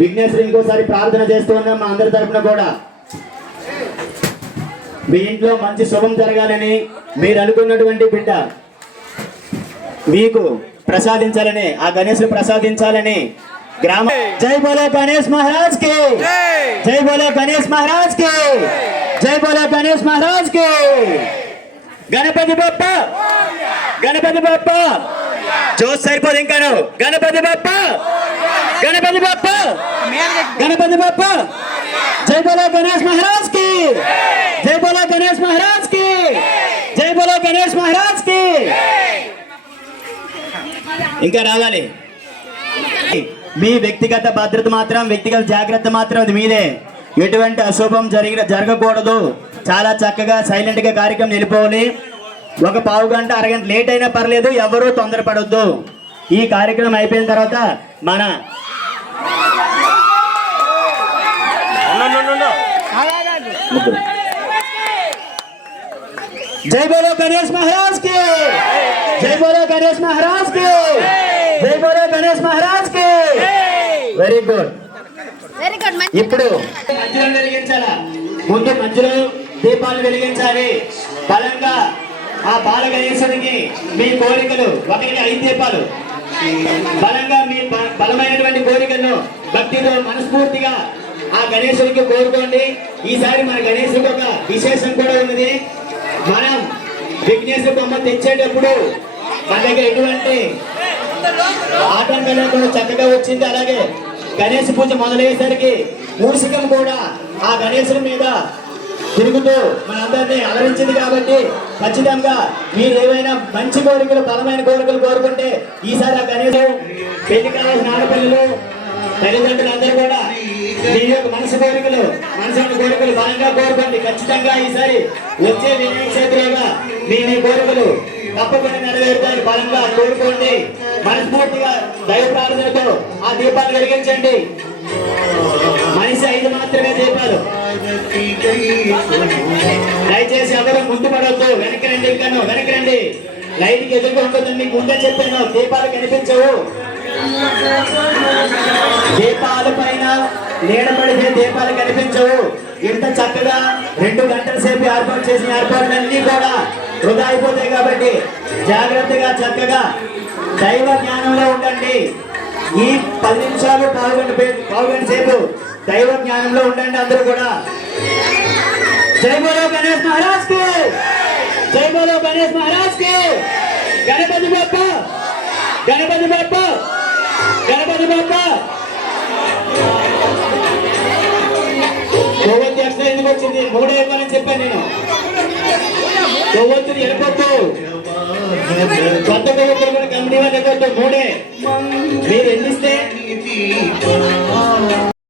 విఘ్నేశ్వరు ఇంకోసారి ప్రార్థన చేస్తూ ఉన్నాం మా అందరి తరపున కూడా. మీ ఇంట్లో మంచి శుభం జరగాలని, మీరు అనుకున్నటువంటి బిడ్డ మీకు ప్రసాదించాలని, ఆ గణేశుడు ప్రసాదించాలని గ్రామ జై బోలో గణేష్ మహారాజ్ కి, జై బోలో గణేష్ మహారాజ్ కి, జై బోలో గణేష్ మహారాజ్ కి. గణపతి బప్ప, గణపతి బప్ప. జోస్ సరిపోదు ఇంకాను. గణపతి బప్ప, గణపతి బప్ప, గణపతి బప్ప. జై బోలో గణేష్ మహారాజ్ కి, జై బోలో గణేష్ మహారాజ్ కి, జై బోలో గణేష్ మహారాజ్ కి. ఇంకా రావాలి. మీ వ్యక్తిగత భద్రత మాత్రం, వ్యక్తిగత జాగ్రత్త మాత్రం అది మీదే. ఎటువంటి అశుభం జరగకూడదు. చాలా చక్కగా సైలెంట్ గా కార్యక్రమం వెళ్ళిపోవాలి. ఒక పావు గంట అరగంట లేట్ అయినా పర్లేదు, ఎవరూ తొందరపడొద్దు. ఈ కార్యక్రమం అయిపోయిన తర్వాత మన జై బోలో గణేష్ మహారాజ్ కి, జై బోలో గణేష్ మహారాజ్ కి, జై బోలో గణేష్ మహారాజ్ కి. Very good. ఇప్పుడు మధ్యలో వెలిగించాలా, ముందు మధ్యలో దీపాలు వెలిగించాలి. బలంగా ఆ బాల గణేశుడికి మీ కోరికలు, ఒకటి 5 దీపాలు, బలంగా మీ బలమైనటువంటి కోరికలను భక్తితో మనస్ఫూర్తిగా ఆ గణేశుడికి కోరుకోండి. ఈసారి మన గణేశుడికి ఒక విశేషం కూడా ఉన్నది. మనం విఘ్నేశ్వర బొమ్మ తెచ్చేటప్పుడు మన దగ్గర ఎటువంటి ఆటంకం లేకుండా చక్కగా వచ్చింది. అలాగే గణేష్ పూజ మొదలయ్యేసరికి మూషికం కూడా ఆ గణేశుడి మీద తిరుగుతూ మనందరినీ అలరించింది. కాబట్టి ఖచ్చితంగా మీరు ఏవైనా మంచి కోరికలు, బలమైన కోరికలు కోరుకుంటే ఈసారి ఆ గణేశుడు పెళ్లి కావాల్సిన ఆడపిల్లలు, తల్లిదండ్రులందరూ కూడా మీ యొక్క మనసు కోరికలు, మనసులోని కోరికలు బలంగా కోరుకోండి. ఖచ్చితంగా ఈసారి వచ్చే వినాయక చవితిలోగా మీ కోరికలు తప్పకుండా నెరవేరుతాయి. బలంగా కోరుకోండి. మనస్ఫూర్తిగా దైవ ప్రార్థనతో ఆ దీపాలు వెలిగించండి. మనిషి 5 మాత్రమే దీపాలు. దయచేసి ఎవరు ముందు పడవద్దు. వెనక్కి రండి, ఇంకాను వెనక్కి రండి. లైట్ కి ఎదురుగా ఉంటుందని మీకు ముందే చెప్పాను. దీపాలు కనిపించవు. దీపాల పైన నీడ పడితే దీపాలు కనిపించవు. ఇంత చక్కగా 2 గంటల సేపు ఏర్పాటు చేసిన ఏర్పాట్లన్నీ కూడా వృధా అయిపోతాయి. కాబట్టి జాగ్రత్తగా చక్కగా దైవ జ్ఞానంలో ఉండండి. ఈ 10 నిమిషాలు పావు గంట సేపు దైవ జ్ఞానంలో ఉండండి అందరూ కూడా. జై బోలో గణేష్ మహారాజ్ కి, జై బోలో గణేష్ మహారాజ్ కి. గణపతి బప్ప, గణపతి బప్ప, గణపతి బప్ప. కొవ్వొత్తి ఎక్స్ట్రా ఎందుకు వచ్చింది? 3 ఇవ్వాలని చెప్పాను నేను. కొవ్వొత్తిని వెళ్ళిపోతూ కొత్త కొవ్వొత్తులు కూడా కంపెనీ వాళ్ళు ఇవ్వద్దు. 3 మీరు ఎన్ని